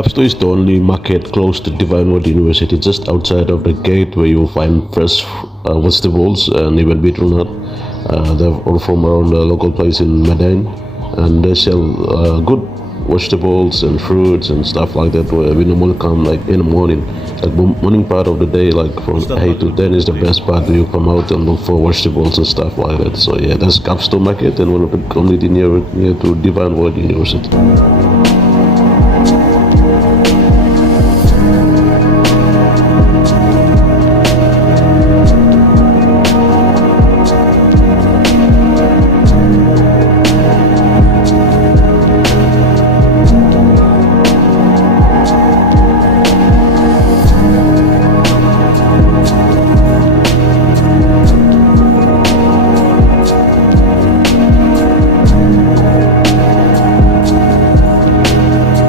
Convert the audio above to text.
Gabstoa is the only market close to Divine Word University, just outside of the gate where you'll find fresh vegetables and even beetroot nut. They're all from around the local place in Medan, and they sell good vegetables and fruits and stuff like that. Where we normally come like in the morning, like morning part of the day, like from 8 to 10 is the best part. You come out and look for vegetables and stuff like that. So yeah, that's Gabstoa Market and one of the community near to Divine Word University.